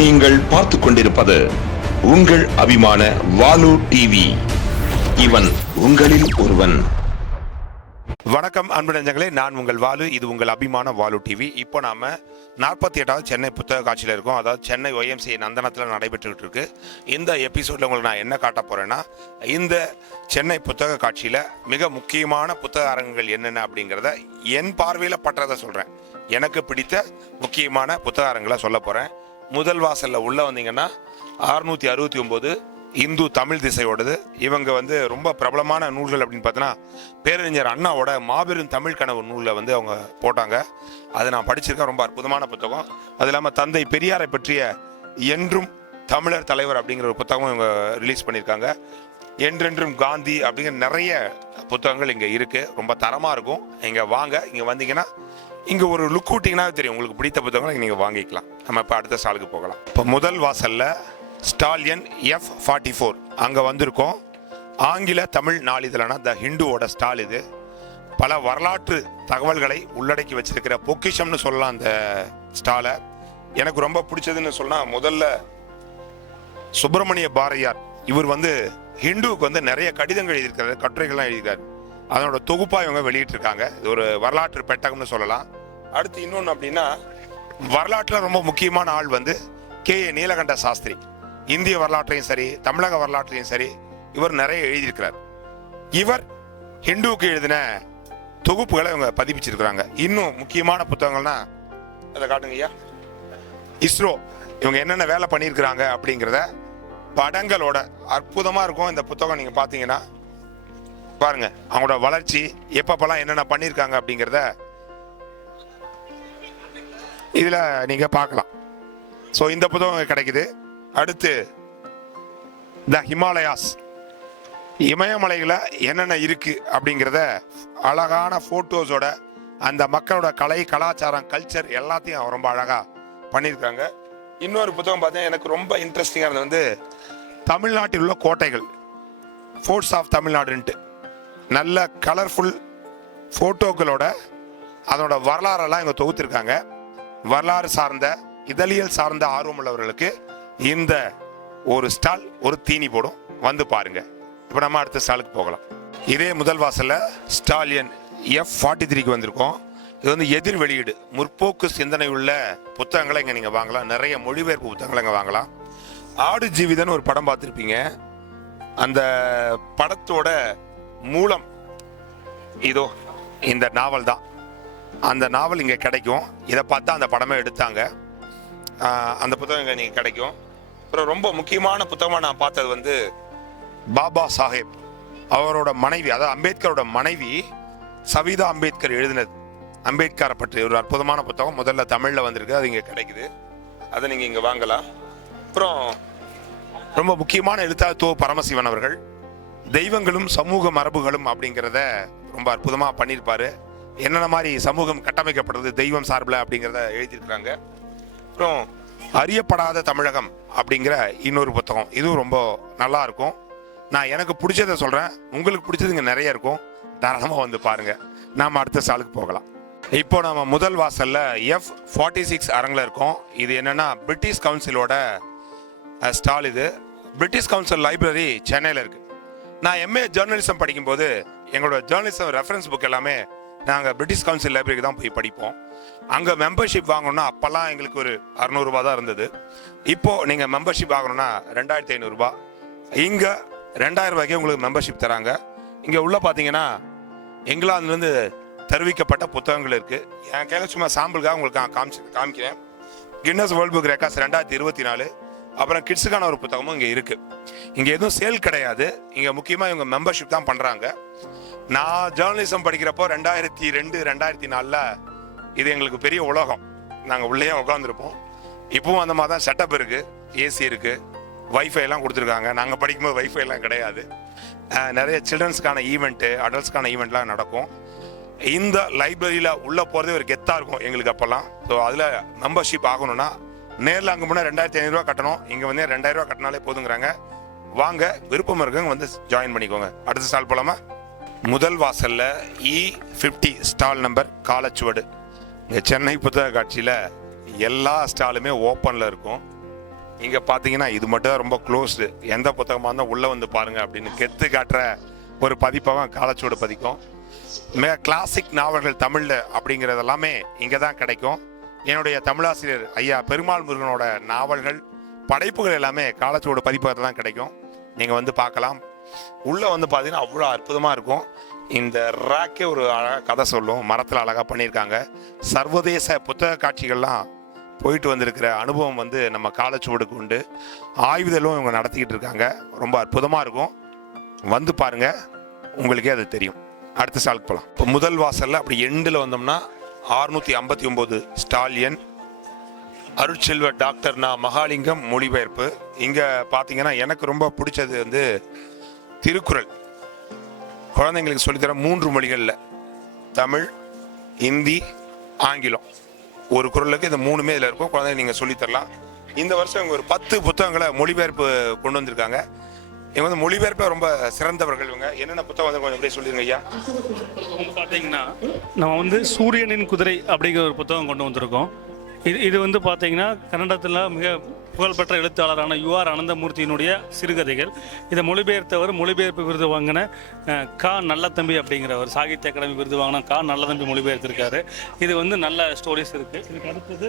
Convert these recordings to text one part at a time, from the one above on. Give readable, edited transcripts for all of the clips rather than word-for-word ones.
நீங்கள் பார்த்து கொண்டிருப்பது உங்கள் அபிமான வாலு டிவி. இவன் உங்களில் ஒருவன். வணக்கம் அன்பு நெஞ்சங்களே, நான் உங்கள் வாலு. இது உங்கள் அபிமான வாலு டிவி. இப்போ நாம 48வது சென்னை புத்தக காட்சியில் இருக்கோம். அதாவது சென்னை OMCA நந்தனத்தில் நடைபெற்றுக்கிட்டு இருக்கு. இந்த எபிசோட்ல உங்களுக்கு நான் என்ன காட்ட போறேன்னா, இந்த சென்னை புத்தக காட்சியில மிக முக்கியமான புத்தக அரங்குகள் என்னென்ன அப்படிங்கிறத என் பார்வையில் பற்றதை சொல்றேன். எனக்கு பிடித்த முக்கியமான புத்தக அரங்குகளை சொல்ல போறேன். முதல் வாசல்ல உள்ள வந்தீங்கன்னா 669 இந்து தமிழ் திசையோடது. இவங்க ரொம்ப பிரபலமான நூல்கள் அப்படின்னு பார்த்தோன்னா, பேரறிஞர் அண்ணாவோட மாபெரும் தமிழ் கனவு நூலில் அவங்க போட்டாங்க. அதை நான் படிச்சிருக்கேன். ரொம்ப அற்புதமான புத்தகம். அது இல்லாமல் தந்தை பெரியாரை பற்றிய என்றும் தமிழர் தலைவர் அப்படிங்கிற ஒரு புத்தகமும் இவங்க ரிலீஸ் பண்ணியிருக்காங்க. என்றென்றும் காந்தி அப்படிங்கிற நிறைய புத்தகங்கள் இங்கே இருக்குது. ரொம்ப தரமாக இருக்கும். இங்கே வாங்க. இங்கே வந்தீங்கன்னா இங்கே ஒரு லுக் விட்டிங்கன்னா தெரியும், உங்களுக்கு பிடித்த புத்தகங்களை நீங்கள் வாங்கிக்கலாம். நம்ம இப்போ அடுத்த ஸ்டாலுக்கு போகலாம். இப்போ முதல் வாசலில் ஸ்டால் எண் F44 அங்கே வந்திருக்கோம். ஆங்கில தமிழ் நாளிதழான த ஹிந்துவோட ஸ்டால் இது. பல வரலாற்று தகவல்களை உள்ளடக்கி வச்சிருக்கிற பொக்கிஷம்னு சொல்லலாம் அந்த ஸ்டாலை. எனக்கு ரொம்ப பிடிச்சதுன்னு சொன்னால், முதல்ல சுப்பிரமணிய பாரதியார் இவர் ஹிந்துவுக்கு நிறைய கடிதங்கள் எழுதியிருக்காரு, கட்டுரைகள்லாம் எழுதியிருக்காரு. அதனோட தொகுப்பாக இவங்க வெளியிட்டிருக்காங்க. இது ஒரு வரலாற்று பெட்டகம்னு சொல்லலாம். அடுத்து இன்னொன்று அப்படின்னா, வரலாற்றில் ரொம்ப முக்கியமான ஆள் K.A. நீலகண்ட சாஸ்திரி. இந்திய வரலாற்றையும் சரி, தமிழக வரலாற்றையும் சரி, இவர் நிறைய எழுதியிருக்கிறார். இவர் ஹிந்துவுக்கு எழுதின தொகுப்புகளை இவங்க பதிப்பிச்சிருக்கிறாங்க. இன்னும் முக்கியமான புத்தகங்கள்னா அதை காட்டுங்க ஐயா. இஸ்ரோ இவங்க என்னென்ன வேலை பண்ணியிருக்கிறாங்க அப்படிங்கிறத படங்களோட அற்புதமாக இருக்கும். இந்த புத்தகம் நீங்கள் பார்த்தீங்கன்னா பாருங்க, அவங்களோட வளர்ச்சி எப்பப்பெல்லாம் என்னென்ன பண்ணியிருக்காங்க அப்படிங்கிறத இதில் நீங்கள் பார்க்கலாம். ஸோ இந்த புத்தகம் கிடைக்குது. அடுத்து த ஹிமாலயாஸ், இமயமலையில் என்னென்ன இருக்கு அப்படிங்கிறத அழகான ஃபோட்டோஸோட அந்த மக்களோட கலை, கலாச்சாரம், கல்ச்சர் எல்லாத்தையும் ரொம்ப அழகாக பண்ணியிருக்காங்க. இன்னொரு புத்தகம் பார்த்தீங்கன்னா எனக்கு ரொம்ப இன்ட்ரெஸ்டிங்காக இருந்தது தமிழ்நாட்டில் உள்ள கோட்டைகள், ஃபோர்ட்ஸ் ஆஃப் தமிழ்நாடுன்ட்டு நல்ல கலர்ஃபுல் ஃபோட்டோக்களோட அதோட வரலாறெல்லாம் இங்கே தொகுத்திருக்காங்க. வரலாறு சார்ந்த, இதழியல் சார்ந்த ஆர்வமுள்ளவர்களுக்கு இந்த ஒரு ஸ்டால் ஒரு தீனி போடும். வந்து பாருங்க. இப்போ நம்ம அடுத்த ஸ்டாலுக்கு போகலாம். இதே முதல் வாசல்ல ஸ்டால் எண் F43க்கு வந்திருக்கோம். இது எதிர் வெளியீடு, முற்போக்கு சிந்தனை உள்ள புத்தகங்களை இங்கே நீங்கள் வாங்கலாம். நிறைய மொழிபெயர்ப்பு புத்தகங்களை இங்கே வாங்கலாம். ஆடு ஜீவிதன்னு ஒரு படம் பார்த்துருப்பீங்க. அந்த படத்தோட மூலம் இதோ இந்த நாவல் தான். அந்த நாவல் இங்கே கிடைக்கும். இதை பார்த்தா அந்த படமே எடுத்தாங்க. அந்த புத்தகம் இங்கே நீங்கள் கிடைக்கும். அப்புறம் ரொம்ப முக்கியமான புத்தகமாக நான் பார்த்தது பாபா சாஹேப் அவரோட மனைவி, அதாவது அம்பேத்கரோட மனைவி சவிதா அம்பேத்கர் எழுதினது. அம்பேத்கரை பற்றி ஒரு அற்புதமான புத்தகம். முதல்ல தமிழில் வந்திருக்கு. அது இங்கே கிடைக்குது. அதை நீங்கள் இங்கே வாங்கலாம். அப்புறம் ரொம்ப முக்கியமான எழுத்தாளர் பரமசிவன் அவர்கள் தெய்வங்களும் சமூக மரபுகளும் அப்படிங்கிறத ரொம்ப அற்புதமாக பண்ணியிருப்பாரு. என்னென்ன மாதிரி சமூகம் கட்டமைக்கப்படுறது தெய்வம் சார்பில் அப்படிங்கிறத எழுதியிருக்கிறாங்க. அப்புறம் அறியப்படாத தமிழகம் அப்படிங்கிற இன்னொரு புத்தகம், இதுவும் ரொம்ப நல்லா இருக்கும். நான் எனக்கு பிடிச்சதை சொல்கிறேன், உங்களுக்கு பிடிச்சது இங்கே நிறைய இருக்கும். தாராளமாக வந்து பாருங்கள். நாம் அடுத்த ஸ்டாலுக்கு போகலாம். இப்போ நம்ம முதல் வாசல்ல F46 அரங்கில் இருக்கோம். இது என்னன்னா பிரிட்டிஷ் கவுன்சிலோட ஸ்டால். இது பிரிட்டிஷ் கவுன்சில் லைப்ரரி சென்னையில் இருக்கு. நான் MA ஜேர்னலிசம் படிக்கும்போது எங்களோட ஜேர்னலிசம் ரெஃபரன்ஸ் புக் எல்லாமே நாங்கள் பிரிட்டிஷ் கவுன்சில் லைப்ரரிக்கு தான் போய் படிப்போம். அங்கே மெம்பர்ஷிப் வாங்கணும்னா அப்போல்லாம் எங்களுக்கு ஒரு 600 ரூபா தான் இருந்தது. இப்போது நீங்கள் மெம்பர்ஷிப் வாங்கணும்னா 2500 ரூபா. இங்கே 2000 ரூபாய்க்கே உங்களுக்கு மெம்பர்ஷிப் தராங்க. இங்கே உள்ள பார்த்தீங்கன்னா இங்கிலாந்துலேருந்து தெரிவிக்கப்பட்ட புத்தகங்கள் இருக்குது. என் கையில் சும்மா சாம்பிளுக்காக உங்களுக்கு காமிக்கிறேன். Guinness world book records 2024. அப்புறம் கிட்ஸுக்கான ஒரு புத்தகமும் இங்கே இருக்குது. இங்கே எதுவும் சேல் கிடையாது. இங்கே முக்கியமாக இவங்க மெம்பர்ஷிப் தான் பண்ணுறாங்க. நான் ஜேர்னலிசம் படிக்கிறப்போ 2002, 2004 இது எங்களுக்கு பெரிய உலகம். நாங்கள் உள்ளேயே உட்காந்துருப்போம். இப்பவும் அந்த மாதிரி தான் செட்டப் இருக்குது. ஏசி இருக்குது, வைஃபைலாம் கொடுத்துருக்காங்க. நாங்கள் படிக்கும்போது வைஃபைலாம் கிடையாது. நிறைய சில்ட்ரன்ஸ்க்கான ஈவெண்ட்டு, அடல்ட்ஸ்க்கான ஈவெண்ட்லாம் நடக்கும். இந்த லைப்ரரியில் உள்ளே போகிறதே ஒரு கெத்தாக இருக்கும் எங்களுக்கு அப்போல்லாம். ஸோ அதில் மெம்பர்ஷிப் ஆகணும்னா நேரில் அங்கே முன்னே 2500 ரூபா கட்டணும். இங்கே 2000 ரூபா கட்டினாலே போதுங்கிறாங்க. வாங்க, விருப்பம் இருக்குங்க ஜாயின் பண்ணிக்கோங்க. அடுத்த ஸ்டால் போலாமா? முதல் வாசல்ல E50 ஸ்டால் நம்பர் காலச்சுவடு. இந்த சென்னை புத்தக காட்சியில் எல்லா ஸ்டாலுமே ஓப்பனில் இருக்கும். இங்கே பார்த்தீங்கன்னா இது மட்டும் தான் ரொம்ப க்ளோஸ்டு. எந்த புத்தகமாக இருந்தால் உள்ளே வந்து பாருங்க அப்படின்னு கெத்து காட்டுற ஒரு பதிப்பகம் காலச்சுவடு பதிக்கும். மிக கிளாசிக் நாவல்கள் தமிழில் அப்படிங்கிறது எல்லாமே இங்கே தான் கிடைக்கும். என்னுடைய தமிழாசிரியர் ஐயா பெருமாள் முருகனோட நாவல்கள் படைப்புகள் எல்லாமே காலச்சுவடு பதிப்பகத்தில் தான் கிடைக்கும். நீங்கள் வந்து பார்க்கலாம். உள்ளே வந்து பார்த்தீங்கன்னா அவ்வளோ அற்புதமாக இருக்கும். இந்த ரேக்கே ஒரு அழகாக கதை சொல்லும். மரத்தில் அழகாக பண்ணியிருக்காங்க. சர்வதேச புத்தக காட்சிகள்லாம் போயிட்டு வந்திருக்கிற அனுபவம் வந்து நம்ம காலச்சுவடுக்கு உண்டு. ஆய்வுதலும் இவங்க நடத்திக்கிட்டு இருக்காங்க. ரொம்ப அற்புதமாக இருக்கும். வந்து பாருங்க, உங்களுக்கே அது தெரியும். அடுத்த ஸ்டாலுக்கு போகலாம். இப்போ முதல் வாசலில் அப்படி எண்டில் வந்தோம்னா 659 ஸ்டாலியன் அருட்செல்வ டாக்டர் மகாலிங்கம் மொழிபெயர்ப்பு. இங்கே பார்த்தீங்கன்னா எனக்கு ரொம்ப பிடிச்சது வந்து திருக்குறள். குழந்தைங்களுக்கு சொல்லித்தர 3 மொழிகளில் தமிழ், இந்தி, ஆங்கிலம். ஒரு குறளுக்கு இந்த 3மே இதில் இருக்கும். குழந்தைங்க நீங்கள் சொல்லித்தரலாம். இந்த வருஷம் இவங்க ஒரு 10 புத்தகங்களை மொழிபெயர்ப்பு கொண்டு வந்திருக்காங்க. இவங்க வந்து மொழிபெயர்ப்பை ரொம்ப சிறந்தவர்கள். இவங்க என்னென்ன புத்தகம் வந்து கொஞ்சம் அப்படியே சொல்லிடுங்க ஐயா. பார்த்தீங்கன்னா நம்ம வந்து சூரியனின் குதிரை அப்படிங்கிற ஒரு புத்தகம் கொண்டு வந்திருக்கோம். இது வந்து பார்த்தீங்கன்னா கன்னடத்தில் மிக புகழ்பெற்ற எழுத்தாளரான UR அனந்தமூர்த்தியினுடைய சிறுகதைகள். இதை மொழிபெயர்த்தவர் மொழிபெயர்ப்பு விருது வாங்கின கா நல்லதம்பி அப்படிங்கிறவர், சாகித்ய அகாடமி விருது வாங்கின கா நல்லதம்பி மொழிபெயர்த்திருக்காரு. இது வந்து நல்ல ஸ்டோரிஸ் இருக்குது. இதுக்கு அடுத்தது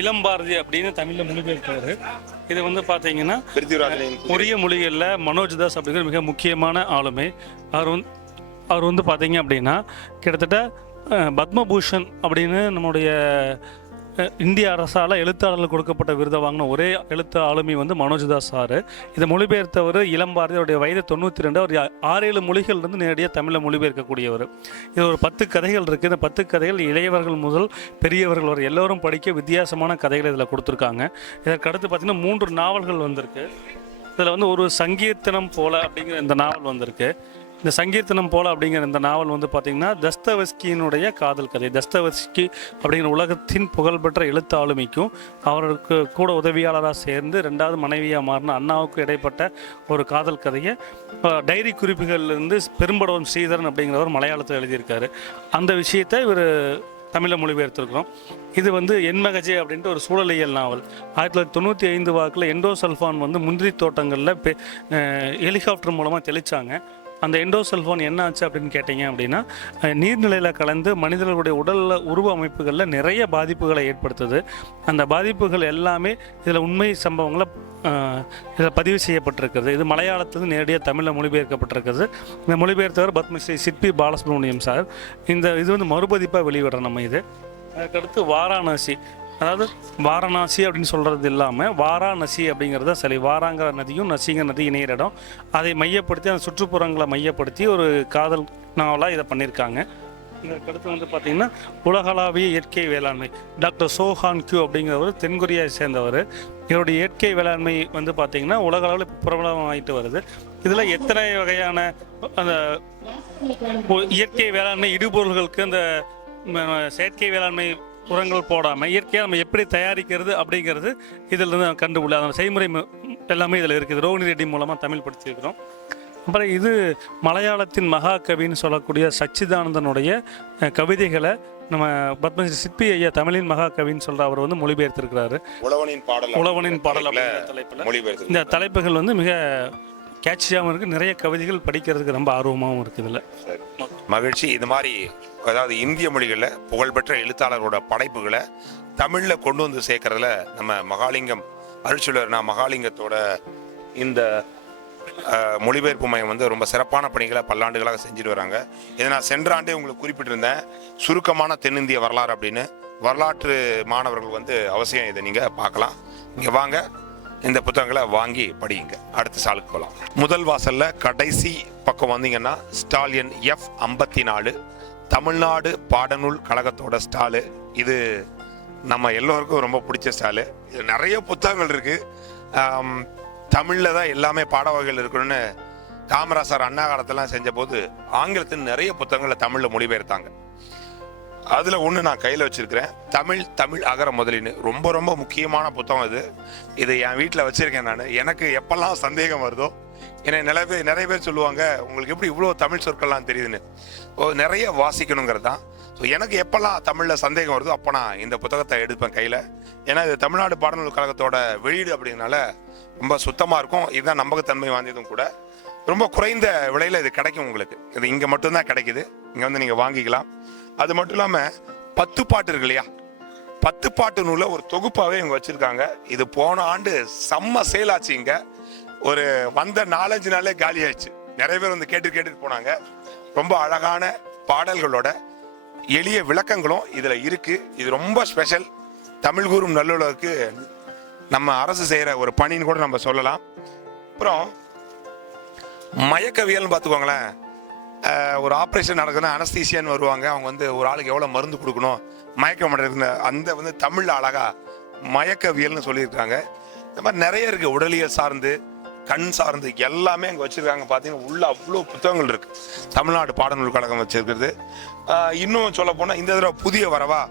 இளம்பாரதி அப்படின்னு தமிழில் மொழிபெயர்த்தவர். இது வந்து பார்த்தீங்கன்னா ஒரே மொழிகளில் மனோஜ் தாஸ் அப்படிங்கிற மிக முக்கியமான ஆளுமை. அவர் வந்து பார்த்தீங்க அப்படின்னா கிட்டத்தட்ட பத்மபூஷன் அப்படின்னு நம்முடைய இந்திய அரசால் எழுத்தாளர்கள் கொடுக்கப்பட்ட விருதை வாங்கின ஒரே எழுத்து ஆளுமை வந்து மனோஜ்தாஸ் சார். இதை மொழிபெயர்த்தவர் இளம்பாரதி. அவருடைய வயது 92. அவர் 6-7 மொழிகள்லேருந்து நேரடியாக தமிழில் மொழிபெயர்க்கக்கூடியவர். இது ஒரு 10 கதைகள் இருக்குது. இந்த 10 கதைகள் இளையவர்கள் முதல் பெரியவர்கள் வரை எல்லோரும் படிக்க வித்தியாசமான கதைகள் இதில் கொடுத்துருக்காங்க. இதற்கு அடுத்து பார்த்திங்கன்னா 3 நாவல்கள் வந்திருக்கு. இதில் வந்து ஒரு சங்கீர்த்தனம் போல அப்படிங்கிற இந்த நாவல் வந்திருக்கு. இந்த சங்கீர்த்தனம் போல அப்படிங்கிற இந்த நாவல் வந்து பார்த்திங்கன்னா தஸ்தவஸ்கியினுடைய காதல் கதை. தஸ்தவஸ்கி அப்படிங்கிற உலகத்தின் புகழ்பெற்ற எழுத்து ஆளுமைக்கும் அவருக்கு கூட உதவியாளராக சேர்ந்து 2வது மனைவியாக மாறின அண்ணாவுக்கு இடைப்பட்ட ஒரு காதல் கதையை டைரி குறிப்புகள்லேருந்து பெரும்படவன் ஸ்ரீதரன் அப்படிங்கிறவர் மலையாளத்தில் எழுதியிருக்காரு. அந்த விஷயத்தை இவர் தமிழில் மொழிபெயர்த்திருக்கிறோம். இது வந்து என்மகஜே அப்படின்ட்டு ஒரு சூழலியல் நாவல். 1995 வாக்கில் எண்டோசல்ஃபான் வந்து முந்திரி தோட்டங்களில் ஹெலிகாப்டர் மூலமாக தெளித்தாங்க. அந்த எண்டோசல்ஃபான் என்ன ஆச்சு அப்படின்னு கேட்டிங்க அப்படின்னா நீர்நிலையில் கலந்து மனிதர்களுடைய உடலில் உருவ அமைப்புகளில் நிறைய பாதிப்புகளை ஏற்படுத்துது. அந்த பாதிப்புகள் எல்லாமே இதில் உண்மை சம்பவங்களை இதில் பதிவு செய்யப்பட்டிருக்கிறது. இது மலையாளத்திலிருந்து நேரடியாக தமிழில் மொழிபெயர்க்கப்பட்டிருக்கிறது. இந்த மொழிபெயர்த்தவர் பத்மஸ்ரீ சிற்பி பாலசுப்ரமணியம் சார். இது வந்து மறுபதிப்பாக வெளியிடுறோம் நம்ம. இது அதுக்கடுத்து வாரணாசி. அதாவது வாரணாசி அப்படின்னு சொல்கிறது இல்லாமல் வாராணசி அப்படிங்கிறத சரி. வாராங்கிற நதியும் நசிங்கிற நதி இணையிற இடம். அதை மையப்படுத்தி அந்த சுற்றுப்புறங்களை மையப்படுத்தி ஒரு காதல் நாவலாக இதை பண்ணியிருக்காங்க. இதற்கடுத்து வந்து பார்த்திங்கன்னா உலகளாவிய இயற்கை வேளாண்மை. டாக்டர் சோஹான் கியூ அப்படிங்கிறவர் தென்கொரியாவை சேர்ந்தவர். இவருடைய இயற்கை வேளாண்மை வந்து பார்த்திங்கன்னா உலகளவில் பிரபலமாகிட்டு வருது. இதில் எத்தனை வகையான அந்த இயற்கை வேளாண்மை இடுபொருள்களுக்கு அந்த செயற்கை வேளாண்மை உரங்கள் போடாமல் இயற்கையாக நம்ம எப்படி தயாரிக்கிறது அப்படிங்கிறது இதில் இருந்து கண்டுபிடிச்ச அந்த செய்முறை எல்லாமே இதில் இருக்குது. ரோஹிணி ரெட்டி மூலமாக தமிழ் படிச்சிருக்கிறோம். அப்புறம் இது மலையாளத்தின் மகாகவின்னு சொல்லக்கூடிய சச்சிதானந்தனுடைய கவிதைகளை நம்ம பத்மஸ்ரீ சிற்பி ஐயா தமிழின் மகாகவின்னு சொல்கிற அவர் வந்து மொழிபெயர்த்திருக்கிறாரு. உழவனின் பாடல் தலைப்பில் இந்த தலைப்புகள் வந்து மிக கேட்சியாகவும் இருக்குது. நிறைய கவிதைகள் படிக்கிறதுக்கு ரொம்ப ஆர்வமாகவும் இருக்குது. இதில் மகிழ்ச்சி. இது மாதிரி அதாவது இந்திய மொழிகளில் புகழ்பெற்ற எழுத்தாளர்களோட படைப்புகளை தமிழில் கொண்டு வந்து சேர்க்கறதுல நம்ம மகாலிங்கம் அருட்செல்வர் மகாலிங்கத்தோட இந்த மொழிபெயர்ப்பு மையம் வந்து ரொம்ப சிறப்பான பணிகளை பல்லாண்டுகளாக செஞ்சுட்டு வராங்க. இதை நான் சென்ற ஆண்டே உங்களுக்கு குறிப்பிட்டிருந்தேன், சுருக்கமான தென்னிந்திய வரலாறு அப்படின்னு. வரலாற்று மாணவர்கள் வந்து அவசியம் இதை நீங்கள் பார்க்கலாம். இங்கே வாங்க, இந்த புத்தகங்களை வாங்கி படியுங்க. அடுத்த சாலுக்கு போகலாம். முதல் வாசலில் கடைசி பக்கம் வந்தீங்கன்னா ஸ்டாலியன் F54 தமிழ்நாடு பாடநூல் கழகத்தோட ஸ்டாலு. இது நம்ம எல்லோருக்கும் ரொம்ப பிடிச்ச ஸ்டாலு. இது நிறைய புத்தகங்கள் இருக்குது. தமிழில் தான் எல்லாமே பாட வகைகள் இருக்கணும்னு காமராசர் அண்ணா காலத்தெல்லாம் செஞ்ச போது ஆங்கிலத்தின் நிறைய புத்தகங்களை தமிழில் மொழிபெயர்த்தாங்க. அதில் ஒன்று நான் கையில் வச்சுருக்கிறேன், தமிழ் அகர முதலின்னு. ரொம்ப ரொம்ப முக்கியமான புத்தகம் இது என் வீட்டில் வச்சுருக்கேன் நான். எனக்கு எப்பெல்லாம் சந்தேகம் வருதோ, ஏன்னா நிறைய பேர் சொல்லுவாங்க உங்களுக்கு எப்படி இவ்வளோ தமிழ் சொற்கள்லாம் தெரியுதுன்னு. நிறைய வாசிக்கணுங்கிறது தான். ஸோ எனக்கு எப்போல்லாம் தமிழில் சந்தேகம் வருதோ அப்போ நான் இந்த புத்தகத்தை எடுப்பேன் கையில். ஏன்னா இது தமிழ்நாடு பாடநூல் கழகத்தோட வெளியீடு அப்படிங்கிறனால ரொம்ப சுத்தமாக இருக்கும். இதுதான் நம்பகத்தன்மை வாய்ந்ததும் கூட. ரொம்ப குறைந்த விலையில் இது கிடைக்கும் உங்களுக்கு. இது இங்கே மட்டும்தான் கிடைக்குது. இங்கே வந்து நீங்கள் வாங்கிக்கலாம். அது மட்டும் இல்லாமல் 10 பாட்டு இருக்கு இல்லையா, 10 பாட்டு நூலை ஒரு தொகுப்பாகவே இவங்க வச்சுருக்காங்க. இது போன ஆண்டு செம்ம சேல் ஆச்சு. இங்கே ஒரு வந்த 4-5 நாளே காலி ஆயிடுச்சு. நிறைய பேர் வந்து கேட்டுட்டு போனாங்க. ரொம்ப அழகான பாடல்களோட எளிய விளக்கங்களும் இதில் இருக்குது. இது ரொம்ப ஸ்பெஷல். தமிழ் கூறும் நல்லுலகுக்கு நம்ம அரசு செய்கிற ஒரு பணின்னு கூட நம்ம சொல்லலாம். அப்புறம் மயக்கவியல்னு பார்த்துக்கோங்களேன். ஒரு ஆப்ரேஷன் நடக்குதுன்னா அனஸ்தீசியான்னு வருவாங்க. அவங்க வந்து ஒரு ஆளுக்கு எவ்வளோ மருந்து கொடுக்கணும், மயக்கம் பண்ணுறதுன்னு அந்த வந்து தமிழில் அழகாக மயக்கவியல்னு சொல்லியிருக்காங்க. இந்த மாதிரி நிறைய இருக்குது. உடலியல் சார்ந்து, கண் சார்ந்து எல்லாமே அங்கே வச்சுருக்காங்க. பார்த்தீங்கன்னா உள்ள அவ்வளோ புத்தகங்கள் இருக்குது. தமிழ்நாடு பாடநூல் கழகம் வச்சுருக்கிறது. இன்னும் சொல்ல போனால் இந்த தடவை புதிய வரவா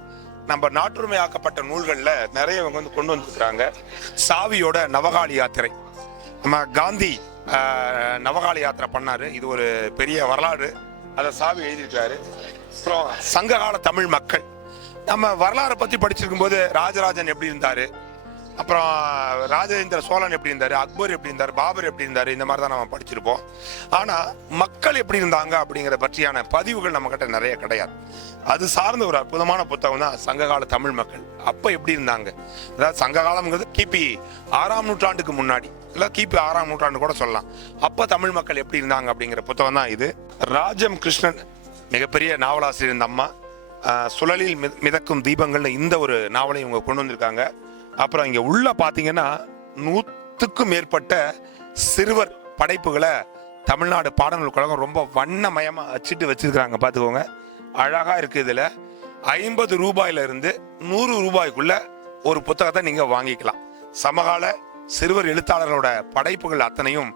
நம்ம நாட்டுரிமையாக்கப்பட்ட நூல்களில் நிறைய இவங்க வந்து கொண்டு வந்துருக்குறாங்க. சாவியோட நவகாளி யாத்திரை, நம்ம காந்தி நவகாளி யாத்திரை பண்ணார். இது ஒரு பெரிய வரலாறு. அதை சாவி எழுதியிருக்காரு. அப்புறம் சங்ககால தமிழ் மக்கள், நம்ம வரலாறை பற்றி படிச்சிருக்கும் போது ராஜராஜன் எப்படி இருந்தார், அப்புறம் ராஜேந்திர சோழன் எப்படி இருந்தார், அக்பர் எப்படி இருந்தார், பாபர் எப்படி இருந்தார், இந்த மாதிரி தான் நம்ம படிச்சிருப்போம். ஆனால் மக்கள் எப்படி இருந்தாங்க அப்படிங்கிற பற்றியான பதிவுகள் நம்மக்கிட்ட நிறைய கிடையாது. அது சார்ந்த ஒரு அற்புதமான புத்தகம் தான் சங்ககால தமிழ் மக்கள். அப்போ எப்படி இருந்தாங்க, அதாவது சங்ககாலம்ங்கிறது கிபி 6ஆம் நூற்றாண்டுக்கு முன்னாடி, இல்லை கிபி 6ஆம் நூற்றாண்டு கூட சொல்லலாம். அப்போ தமிழ் மக்கள் எப்படி இருந்தாங்க அப்படிங்கிற புத்தகம் தான் இது. ராஜம் கிருஷ்ணன் மிகப்பெரிய நாவலாசிரியர். இந்த அம்மா சுழலில் மிதக்கும் தீபங்கள்னு இந்த ஒரு நாவலை இவங்க கொண்டு வந்திருக்காங்க. அப்புறம் இங்கே உள்ள பார்த்தீங்கன்னா 100க்கும் மேற்பட்ட சிறுவர் படைப்புகளை தமிழ்நாடு பாடநூல் கழகம் ரொம்ப வண்ணமயமாக அச்சிட்டு வச்சிருக்கிறாங்க. பார்த்துக்கோங்க, அழகாக இருக்குது. இதில் 50 ரூபாயிலிருந்து 100 ரூபாய்க்குள்ள ஒரு புத்தகத்தை நீங்கள் வாங்கிக்கலாம். சமகால சிறுவர் எழுத்தாளர்களோட படைப்புகள் அத்தனையும்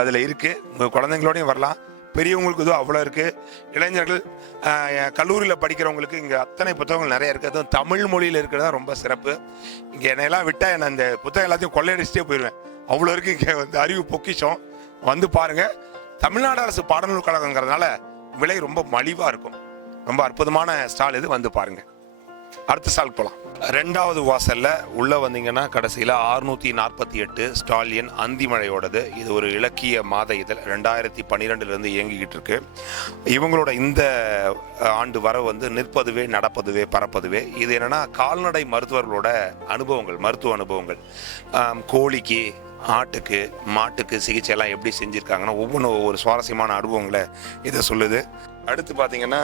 அதில் இருக்குது. உங்கள் குழந்தைங்களோடையும் வரலாம், பெரியவங்களுக்கு இதுவும் அவ்வளோ இருக்குது. இளைஞர்கள் கல்லூரியில் படிக்கிறவங்களுக்கு இங்கே அத்தனை புத்தகங்கள் நிறைய இருக்குது. அதுவும் தமிழ் மொழியில் இருக்கிறது தான் ரொம்ப சிறப்பு. இங்கே என்னையெல்லாம் விட்டால் என்ன அந்த புத்தகம் எல்லாத்தையும் கொள்ளையடிச்சிட்டே போயிடுவேன். அவ்வளோ இருக்குது இங்கே வந்து அறிவு பொக்கிஷம். வந்து பாருங்கள். தமிழ்நாடு அரசு பாடநூல் கழகங்கிறதுனால விலை ரொம்ப மலிவாக இருக்கும். ரொம்ப அற்புதமான ஸ்டால் இது. வந்து பாருங்கள். அடுத்த ஸ்டால் போகலாம். 2வது வாசல்ல உள்ள வந்தீங்கன்னா கடைசியில் 648 ஸ்டால் எண் அந்திமழையோடது. இது ஒரு இலக்கிய மாத இதழ். 2012 இயங்கிக்கிட்டு இருக்கு. இவங்களோட இந்த ஆண்டு வரவு வந்து நிற்பதுவே நடப்பதுவே பறப்பதுவே. இது என்னன்னா கால்நடை மருத்துவர்களோட அனுபவங்கள், மருத்துவ அனுபவங்கள். கோழிக்கு, ஆட்டுக்கு, மாட்டுக்கு சிகிச்சை எல்லாம் எப்படி செஞ்சுருக்காங்கன்னா ஒவ்வொன்றும் ஒவ்வொரு சுவாரஸ்யமான அனுபவங்களை இதை சொல்லுது. அடுத்து பார்த்தீங்கன்னா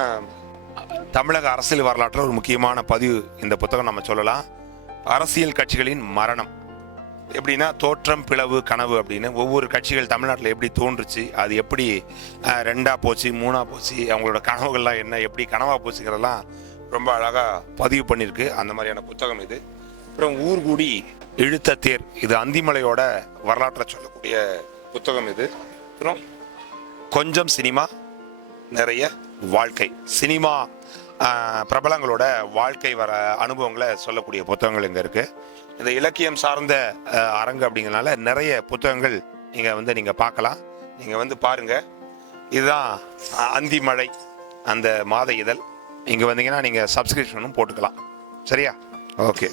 தமிழக அரசியல் வரலாற்றில் ஒரு முக்கியமான பதிவு இந்த புத்தகம் நம்ம சொல்லலாம். அரசியல் கட்சிகளின் மரணம் எப்படின்னா தோற்றம், பிளவு, கனவு அப்படின்னு ஒவ்வொரு கட்சிகள் தமிழ்நாட்டில் எப்படி தோன்றுச்சு, அது எப்படி 2ஆ போச்சு, 3ஆ போச்சு, அவங்களோட கனவுகள்லாம் என்ன, எப்படி கனவா போச்சுங்கிறதெல்லாம் ரொம்ப அழகாக பதிவு பண்ணியிருக்கு. அந்த மாதிரியான புத்தகம் இது. அப்புறம் ஊர்கூடி இழுத்த தேர், இது அந்திமலையோட வரலாற்றை சொல்லக்கூடிய புத்தகம் இது. அப்புறம் கொஞ்சம் சினிமா, நிறைய வாழ்க்கை, சினிமா பிரபலங்களோட வாழ்க்கை வர அனுபவங்களை சொல்லக்கூடிய புத்தகங்கள் இங்கே இருக்குது. இந்த இலக்கியம் சார்ந்த அரங்கு அப்படிங்கிறதுனால நிறைய புத்தகங்கள் நீங்கள் வந்து நீங்கள் பார்க்கலாம். நீங்கள் வந்து பாருங்கள். இதுதான் அந்திமழை அந்த மாத இதழ். இங்கே வந்தீங்கன்னா நீங்கள் சப்ஸ்கிரிப்ஷனும் போட்டுக்கலாம். சரியா? ஓகே,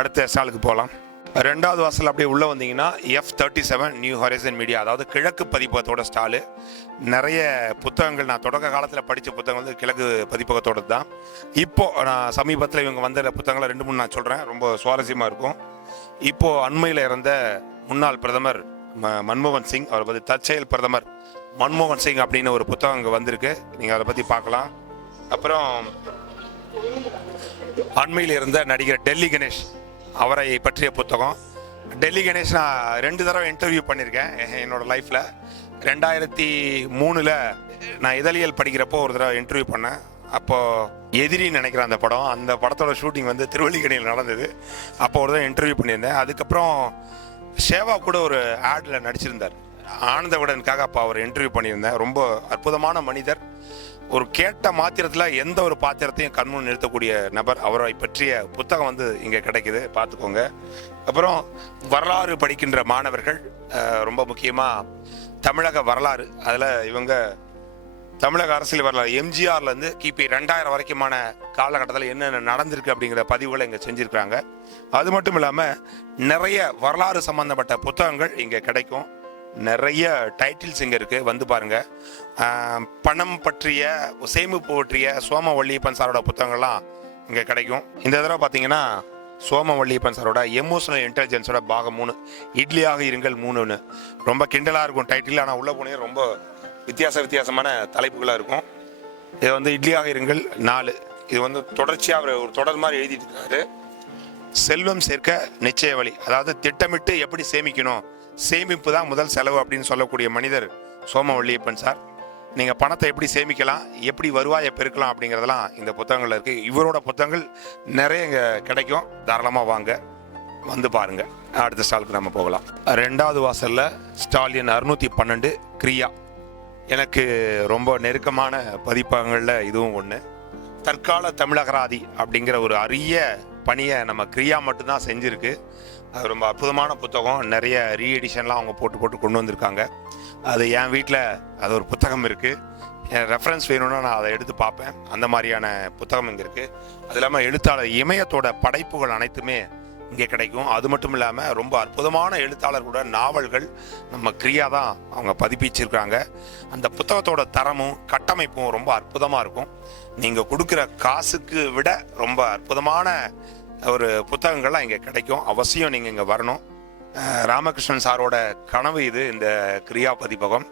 அடுத்த ஸ்டாலுக்கு போகலாம். 2வது வாசல் அப்படியே உள்ளே வந்தீங்கன்னா F37 நியூ ஹொரைசன் மீடியா, அதாவது கிழக்கு பதிப்பகத்தோட ஸ்டாலு. நிறைய புத்தகங்கள் நான் தொடக்க காலத்தில் படித்த புத்தகங்கள் வந்து கிழக்கு பதிப்பகத்தோடு தான். இப்போது நான் சமீபத்தில் இவங்க வந்த புத்தகங்களை 2-3 நான் சொல்கிறேன், ரொம்ப சுவாரஸ்யமாக இருக்கும். இப்போது அண்மையில் இறந்த முன்னாள் பிரதமர் மன்மோகன் சிங், அவரை பற்றி தற்செயல் பிரதமர் மன்மோகன் சிங் அப்படின்னு ஒரு புத்தகம் அங்கே வந்திருக்கு. நீங்கள் அதை பற்றி பார்க்கலாம். அப்புறம் அண்மையில் இருந்த நடிகர் டெல்லி கணேஷ், அவரை பற்றிய புத்தகம். டெல்லி கணேஷ் நான் 2 தடவை இன்டர்வியூ பண்ணியிருக்கேன் என்னோடய லைஃப்பில். 2003 நான் இதழியல் படிக்கிறப்போ ஒரு தடவை இன்டர்வியூ பண்ணேன். அப்போது எதிரின்னு நினைக்கிறேன் அந்த படம். அந்த படத்தோட ஷூட்டிங் வந்து திருவல்லிக்கணியில் நடந்தது. அப்போ ஒரு தடவை இன்டர்வியூ பண்ணியிருந்தேன். அதுக்கப்புறம் ஷேவா கூட ஒரு ஆடில் நடிச்சிருந்தார் ஆனந்த விடனுக்காக. அப்போ அவர் இன்டர்வியூ பண்ணியிருந்தேன். ரொம்ப அற்புதமான மனிதர். ஒரு கேட்ட மாத்திரத்தில் எந்த ஒரு பாத்திரத்தையும் கண்முன் நிறுத்தக்கூடிய நபர். அவரை பற்றிய புத்தகம் வந்து இங்கே கிடைக்குது, பார்த்துக்கோங்க. அப்புறம் வரலாறு படிக்கின்ற மாணவர்கள், ரொம்ப முக்கியமாக தமிழக வரலாறு, அதில் இவங்க தமிழக அரசியல் வரலாறு எம்ஜிஆர்லேருந்து கிபி 2000 வரைக்குமான காலகட்டத்தில் என்னென்ன நடந்திருக்கு அப்படிங்கிற பதிவுகளை இங்கே செஞ்சுருக்கிறாங்க. அது மட்டும் இல்லாமல் நிறைய வரலாறு சம்பந்தப்பட்ட புத்தகங்கள் இங்கே கிடைக்கும். நிறைய டைட்டில்ஸ் இங்கே இருக்குது, வந்து பாருங்கள். பணம் பற்றிய, சேமிப்பு பற்றிய சோமவல்லியப்பன் சாரோட புத்தகங்கள்லாம் இங்கே கிடைக்கும். இந்த தடவை பார்த்தீங்கன்னா சோமவல்லியப்பன் சாரோட எமோஷனல் இன்டெலிஜென்ஸோட பாகம் 3, இட்லியாக இருங்கள் 3ன்னு ரொம்ப கிண்டலாக இருக்கும் டைட்டில். ஆனால் உள்ள போனே ரொம்ப வித்தியாசமான தலைப்புகளாக இருக்கும். இது வந்து இட்லியாக இருங்கள் 4, இது வந்து தொடர்ச்சியாக அவர் ஒரு தொடர் மாதிரி எழுதிட்டு இருக்காரு. செல்வம் சேர்க்க நிச்சய வழி, அதாவது திட்டமிட்டு எப்படி சேமிக்கணும், சேமிப்பு தான் முதல் செலவு அப்படின்னு சொல்லக்கூடிய மனிதர் சோமவல்லியப்பன் சார். நீங்கள் பணத்தை எப்படி சேமிக்கலாம், எப்படி வருவாயை பெருக்கலாம் அப்படிங்கிறதெல்லாம் இந்த புத்தகங்கள் இருக்குது. இவரோட புத்தகங்கள் நிறைய இங்கே கிடைக்கும், தாராளமாக வாங்க, வந்து பாருங்கள். அடுத்த ஸ்டாலுக்கு நம்ம போகலாம். 2வது வாசலில் ஸ்டால் எண் 612 கிரியா. எனக்கு ரொம்ப நெருக்கமான பதிப்பகங்களில் இதுவும் ஒன்று. தற்கால தமிழகராதி அப்படிங்கிற ஒரு அரிய பணியை நம்ம கிரியா மட்டும்தான் செஞ்சுருக்கு. அது ரொம்ப அற்புதமான புத்தகம். நிறைய ரீஎடிஷன்லாம் அவங்க போட்டு கொண்டு வந்திருக்காங்க. அது என் வீட்டில் அது ஒரு புத்தகம் இருக்குது. என் ரெஃபரன்ஸ் வேணும்னா நான் அதை எடுத்து பார்ப்பேன். அந்த மாதிரியான புத்தகம் இங்கே இருக்குது. அது இல்லாமல் எழுத்தாளர் இமயத்தோட படைப்புகள் அனைத்துமே இங்கே கிடைக்கும். அது மட்டும் இல்லாமல் ரொம்ப அற்புதமான எழுத்தாளர்களோட நாவல்கள் நம்ம கிரியா தான் அவங்க பதிப்பிச்சிருக்காங்க. அந்த புத்தகத்தோட தரமும் கட்டமைப்பும் ரொம்ப அற்புதமாக இருக்கும். நீங்கள் கொடுக்குற காசுக்கு விட ரொம்ப அற்புதமான ஒரு புத்தகங்கள்லாம் இங்கே கிடைக்கும். அவசியம் நீங்கள் இங்கே வரணும். ராமகிருஷ்ணன் சாரோட கனவு இது, இந்த கிரியா பதிப்பகம்.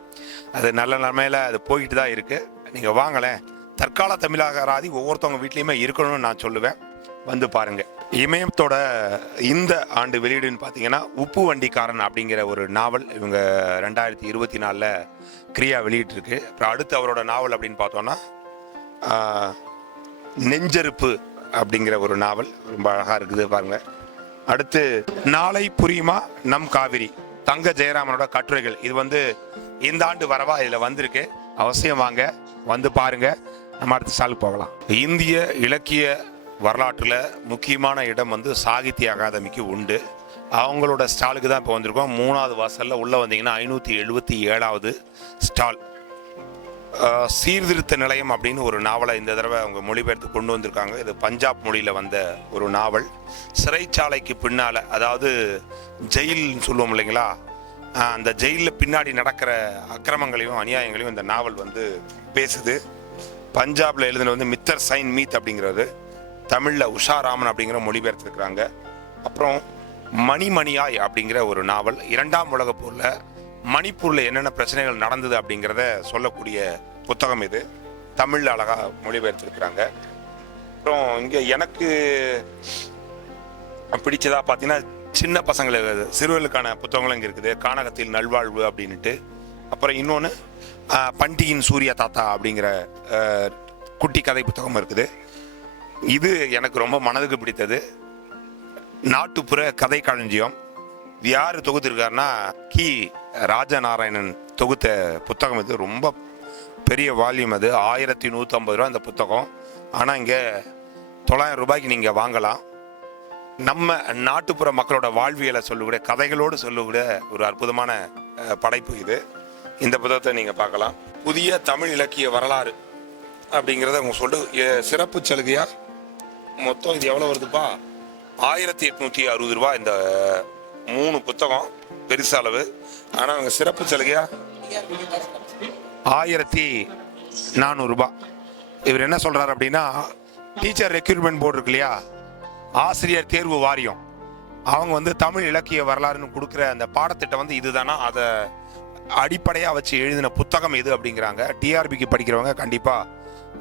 அது நல்ல நிலைமையில் அது போய்கிட்டு தான் இருக்குது. நீங்கள் வாங்கலேன். தற்கால தமிழகராதி ஒவ்வொருத்தவங்க வீட்லேயுமே இருக்கணும்னு நான் சொல்லுவேன். வந்து பாருங்க. இமயத்தோட இந்த ஆண்டு வெளியீடுன்னு பார்த்தீங்கன்னா உப்பு வண்டிக்காரன் அப்படிங்கிற ஒரு நாவல் இவங்க 2024 கிரியா வெளியிட்டிருக்கு. அப்புறம் அடுத்து அவரோட நாவல் அப்படின்னு பார்த்தோன்னா நெஞ்செருப்பு அப்படிங்கிற ஒரு நாவல் ரொம்ப அழகாக இருக்குது, பாருங்க. அடுத்து நாளை புரியுமா நம் காவிரி, தங்க ஜெயராமனோட கட்டுரைகள். இது வந்து இந்த ஆண்டு வரவா இதில் வந்திருக்கு. அவசியம் வாங்க, வந்து பாருங்க. நம்ம அடுத்த ஸ்டாலுக்கு போகலாம். இந்திய இலக்கிய வரலாற்றில் முக்கியமான இடம் வந்து சாகித்ய அகாதமிக்கு உண்டு. அவங்களோட ஸ்டாலுக்கு தான் இப்போ வந்திருக்கோம். 3வது வாசலில் உள்ளே வந்தீங்கன்னா 577வது ஸ்டால். சீர்திருத்த நிலையம் அப்படின்னு ஒரு நாவலை இந்த தடவை அவங்க மொழிபெயர்த்து கொண்டு வந்திருக்காங்க. இது பஞ்சாப் மொழியில் வந்த ஒரு நாவல். சிறைச்சாலைக்கு பின்னால், அதாவது ஜெயில்னு சொல்லுவோம் இல்லைங்களா, அந்த ஜெயிலில் பின்னாடி நடக்கிற அக்கிரமங்களையும் அநியாயங்களையும் இந்த நாவல் வந்து பேசுது. பஞ்சாபில் எழுதின வந்து மித்தர் சைன் மீத் அப்படிங்கிறது, தமிழில் உஷா ராமன் அப்படிங்கிற மொழிபெயர்த்துருக்குறாங்க. அப்புறம் மணிமணியாய் அப்படிங்கிற ஒரு நாவல், 2ஆம் உலகப் போரில் மணிப்பூரில் என்னென்ன பிரச்சனைகள் நடந்தது அப்படிங்கிறத சொல்லக்கூடிய புத்தகம் இது. தமிழில் அழகாக மொழிபெயர்த்துருக்குறாங்க. அப்புறம் இங்கே எனக்கு பிடிச்சதாக பார்த்தீங்கன்னா சின்ன பசங்களுக்கு சிறுவர்களுக்கான புத்தகங்களும் இங்கே இருக்குது. கானகத்தில் நல்வாழ்வு அப்படின்ட்டு. அப்புறம் இன்னொன்று பண்டியின் சூரிய தாத்தா அப்படிங்கிற குட்டி கதை புத்தகம் இருக்குது. இது எனக்கு ரொம்ப மனதுக்கு பிடித்தது. நாட்டுப்புற கதை களஞ்சியம். யார் தொகுத்திருக்காருன்னா கி ராஜநாராயணன் தொகுத்த புத்தகம். இது ரொம்ப பெரிய வால்யூம். அது 1150 ரூபா இந்த புத்தகம். ஆனால் இங்கே 900 ரூபாய்க்கு நீங்கள் வாங்கலாம். நம்ம நாட்டுப்புற மக்களோட வாழ்வியலை சொல்லக்கூடிய, கதைகளோடு சொல்லக்கூடிய ஒரு அற்புதமான படைப்பு இது. இந்த புத்தகத்தை நீங்கள் பார்க்கலாம். புதிய தமிழ் இலக்கிய வரலாறு அப்படிங்கிறத அவங்க சொல்லிட்டு சிறப்பு சலுகையா மொத்தம் இது எவ்வளோ வருதுப்பா, 1860 ரூபா இந்த 3 புத்தகம். பெருசு அளவு. ஆனால் அவங்க சிறப்பு சலுகையா 1400 ரூபா. இவர் என்ன சொல்றாரு அப்படின்னா, டீச்சர் ரெக்ரூட்மெண்ட் போர்டு இருக்கு இல்லையா, ஆசிரியர் தேர்வு வாரியம், அவங்க வந்து தமிழ் இலக்கிய வரலாறுன்னு கொடுக்குற அந்த பாடத்திட்டம் வந்து இதுதானா, அதை அடிப்படையாக வச்சு எழுதின புத்தகம் இது அப்படிங்கிறாங்க. டிஆர்பிக்கு படிக்கிறவங்க கண்டிப்பாக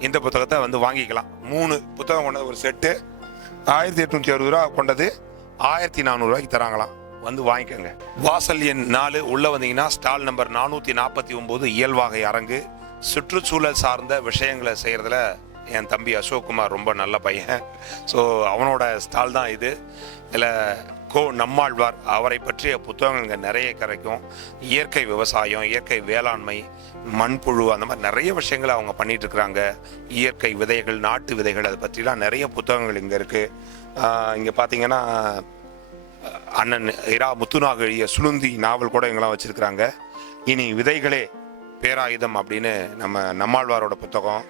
இந்த புத்தகத்தை வந்து வாங்கிக்கலாம். 3 புத்தகம் கொண்டது ஒரு செட்டு 1860 ரூபா கொண்டது 1400 ரூபாய்க்கு தராங்களாம். வந்து வாங்கிக்கோங்க. வாசல் எண் 4 உள்ள வந்தீங்கன்னா ஸ்டால் நம்பர் 449 இயல்வாகை அரங்கு. சுற்றுச்சூழல் சார்ந்த விஷயங்களை செய்கிறதுல என் தம்பி அசோக்குமார் ரொம்ப நல்ல பையன். ஸோ அவனோட ஸ்டால் தான் இது. இதில் கோ நம்மாழ்வார் அவரை பற்றிய புத்தகங்கள் இங்கே நிறைய கிடைக்கும். இயற்கை விவசாயம், இயற்கை வேளாண்மை, மண்புழு, அந்த மாதிரி நிறைய விஷயங்களை அவங்க பண்ணிட்டு இருக்கிறாங்க. இயற்கை விதைகள், நாட்டு விதைகள், அதை பற்றிலாம் நிறைய புத்தகங்கள் இங்கே இருக்குது. இங்கே பார்த்தீங்கன்னா அண்ணன் இரா முத்துநாக எழுதிய சுளுந்தி நாவல் கூட இங்கெல்லாம் வச்சுருக்கிறாங்க. இனி விதைகளே பேராயுதம் அப்படின்னு நம்மாழ்வாரோட புத்தகம்,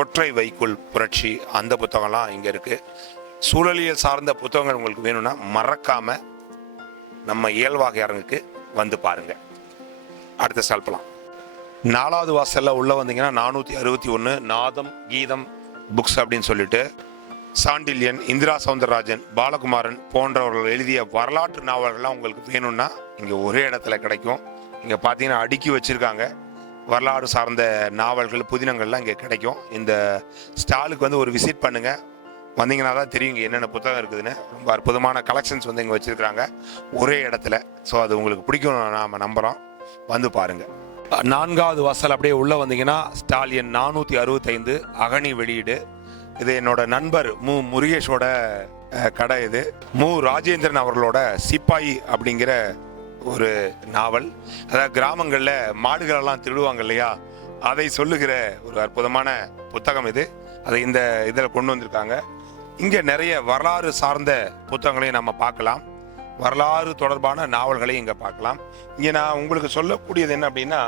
ஒற்றை வைக்குள் புரட்சி, அந்த புத்தகம்லாம் இங்கே இருக்குது. சூழலியல் சார்ந்த புத்தகங்கள் உங்களுக்கு வேணும்னா மறக்காமல் நம்ம இயல்வாக அரங்குக்கு வந்து பாருங்கள். அடுத்த சால்பலாம். 4வது வாசலில் உள்ளே வந்தீங்கன்னா 461 நாதம் கீதம் புக்ஸ் அப்படின்னு சொல்லிட்டு சாண்டில்யன், இந்திரா சௌந்தரராஜன், பாலகுமாரன் போன்றவர்கள் எழுதிய வரலாற்று நாவல்கள்லாம் உங்களுக்கு வேணும்னா இங்கே ஒரே இடத்துல கிடைக்கும். இங்கே பார்த்தீங்கன்னா அடுக்கி வச்சுருக்காங்க. வரலாறு சார்ந்த நாவல்கள், புதினங்கள்லாம் இங்கே கிடைக்கும். இந்த ஸ்டாலுக்கு வந்து ஒரு விசிட் பண்ணுங்கள். வந்தீங்கன்னா தான் தெரியும் இங்கே என்னென்ன புத்தகம் இருக்குதுன்னு. ரொம்ப அற்புதமான கலெக்ஷன்ஸ் வந்து இங்கே வச்சுருக்காங்க ஒரே இடத்துல. ஸோ அது உங்களுக்கு பிடிக்கும் நாம் நம்புகிறோம். வந்து பாருங்கள். 4வது வாசல் அப்படியே உள்ளே வந்தீங்கன்னா ஸ்டால் எண் 465 அகனி வெளியீடு. இது என்னோட நண்பர் முருகேஷோட கடை. இது ராஜேந்திரன் அவர்களோட சிப்பாயி அப்படிங்கிற ஒரு நாவல். அதாவது கிராமங்களில் மாடுகளெல்லாம் திருடுவாங்க இல்லையா, அதை சொல்லுகிற ஒரு அற்புதமான புத்தகம் இது. அதை இந்த இதில் கொண்டு வந்திருக்காங்க. இங்கே நிறைய வரலாறு சார்ந்த புத்தகங்களையும் நம்ம பார்க்கலாம். வரலாறு தொடர்பான நாவல்களையும் இங்கே பார்க்கலாம். இங்கே நான் உங்களுக்கு சொல்லக்கூடியது என்ன அப்படின்னா,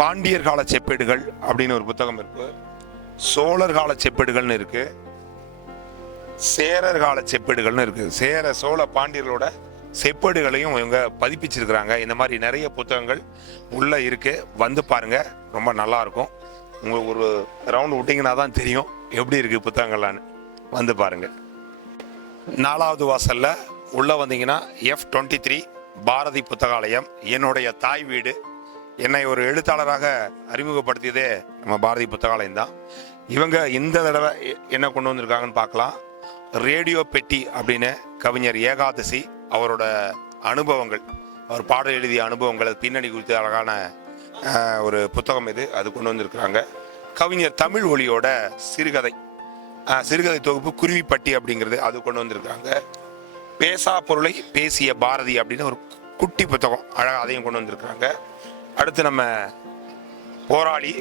பாண்டியர் கால செப்பேடுகள் அப்படின்னு ஒரு புத்தகம் இருக்கு, சோழர் கால செப்பேடுகள்னு இருக்கு, சேரர் கால செப்பேடுகள்னு இருக்கு. சோழ பாண்டியர்களோட செப்பேடுகளையும் இவங்க பதிப்பிச்சிருக்கிறாங்க. இந்த மாதிரி நிறைய புத்தகங்கள் உள்ள இருக்கு. வந்து பாருங்க, ரொம்ப நல்லா இருக்கும். உங்களுக்கு ஒரு ரவுண்ட் விட்டிங்கன்னா தான் தெரியும் எப்படி இருக்கு புத்தகங்கள்லான்னு. வந்து பாருங்க. 4வது வாசல்ல உள்ள வந்தீங்கன்னா F23 பாரதி புத்தகாலயம், என்னுடைய தாய் வீடு. என்னை ஒரு எழுத்தாளராக அறிமுகப்படுத்தியதே நம்ம பாரதி புத்தகாலயம் தான். இவங்க இந்த தடவை என்ன கொண்டு வந்திருக்காங்கன்னு பார்க்கலாம். ரேடியோ பெட்டி அப்படின்னு கவிஞர் ஏகாதசி அவரோட அனுபவங்கள், அவர் பாடல் எழுதிய அனுபவங்கள், பின்னணி குறித்து அழகான ஒரு புத்தகம் இது. அது கொண்டு வந்திருக்கிறாங்க. கவிஞர் தமிழ் ஒளியோட சிறுகதை தொகுப்பு குருவிப்பட்டி அப்படிங்கிறது அது கொண்டு வந்திருக்காங்க. பேசா பொருளை பேசிய பாரதி அப்படின்னு ஒரு குட்டி புத்தகம் அழகாக அதையும் கொண்டு வந்திருக்கிறாங்க. அடுத்து நம்ம போராளி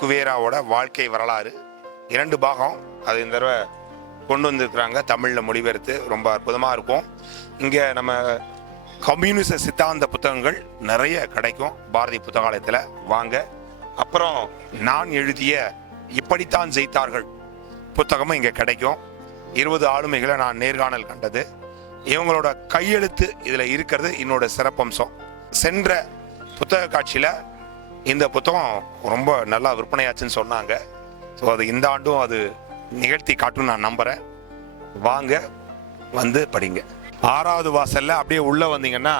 குவேராவோட வாழ்க்கை வரலாறு 2 பாகம் அது இந்த தடவை கொண்டு வந்திருக்கிறாங்க. தமிழில் மொழிபெயர்த்து ரொம்ப அற்புதமாக இருக்கும். இங்கே நம்ம கம்யூனிச சித்தாந்த புத்தகங்கள் நிறைய கிடைக்கும் பாரதி புத்தகாலயத்தில். வாங்க. அப்புறம் நான் எழுதிய இப்படித்தான் ஜெயித்தார்கள் புத்தகமும் இங்கே கிடைக்கும். 20 ஆளுமைகளை நான் நேர்காணல் கண்டது. இவங்களோட கையெழுத்து இதில் இருக்கிறது என்னோட சிறப்பம்சம். சென்ற புத்தக காட்சியில் இந்த புத்தகம் ரொம்ப நல்லா விற்பனையாச்சுன்னு சொன்னாங்க. ஸோ அது இந்த ஆண்டும் அது நிகழ்த்தி காட்டும் நான் நம்புகிறேன். வாங்க, வந்து படிங்க. 6வது வாசலில் அப்படியே உள்ளே வந்தீங்கன்னா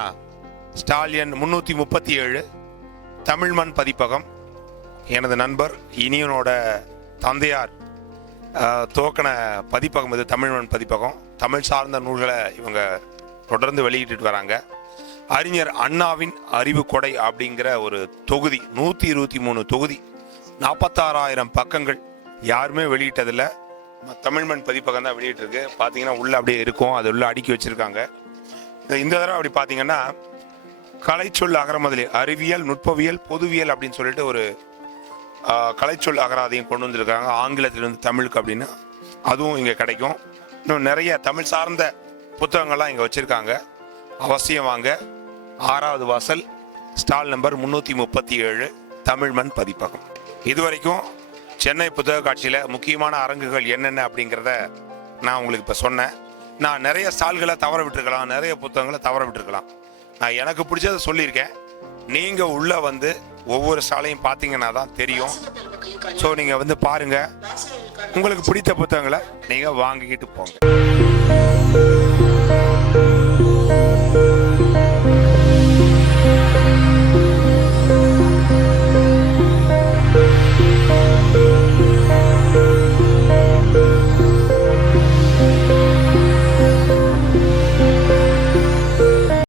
ஸ்டால் எண் 337 தமிழ்மண் பதிப்பகம். எனது நண்பர் இனியனோட தந்தையார் துவக்கின பதிப்பகம் இது, தமிழ்மண் பதிப்பகம். தமிழ் சார்ந்த நூல்களை இவங்க தொடர்ந்து வெளியிட்டு வராங்க. அறிஞர் அண்ணாவின் அறிவு கொடை அப்படிங்கிற ஒரு தொகுதி, 123 தொகுதி, 46,000 பக்கங்கள். யாருமே வெளியிட்டதில்லை, தமிழ்மண் பதிப்பகம் தான் வெளியிட்டிருக்கு. பார்த்தீங்கன்னா உள்ள அப்படியே இருக்கும், அது உள்ள அடுக்கி வச்சிருக்காங்க. இந்த தடவை அப்படி பார்த்தீங்கன்னா கலைச்சொல் அகரமதிலே அறிவியல், நுட்பவியல், பொதுவியல் அப்படின்னு சொல்லிட்டு ஒரு கலைச்சொல் அகராதையும் கொண்டு வந்திருக்காங்க, ஆங்கிலத்திலிருந்து தமிழுக்கு அப்படின்னு. அதுவும் இங்கே கிடைக்கும். இன்னும் நிறைய தமிழ் சார்ந்த புத்தகங்கள்லாம் இங்கே வச்சுருக்காங்க. அவசியம் வாங்க. 6வது வாசல் ஸ்டால் நம்பர் 337 தமிழ்மண் பதிப்பகம். இதுவரைக்கும் சென்னை புத்தக காட்சியில் முக்கியமான அரங்குகள் என்னென்ன அப்படிங்கிறத நான் உங்களுக்கு இப்போ சொன்னேன். நான் நிறைய ஸ்டால்களை தவற விட்டுருக்கலாம், நிறைய புத்தகங்களை தவற விட்டுருக்கலாம். நான் எனக்கு பிடிச்சதை சொல்லியிருக்கேன். நீங்கள் உள்ளே வந்து ஒவ்வொரு ஸ்டாலையும் பார்த்தீங்கன்னா தான் தெரியும். ஸோ நீங்கள் வந்து பாருங்கள், உங்களுக்கு பிடித்த புத்தகங்களை நீங்கள் வாங்கிக்கிட்டு போங்க.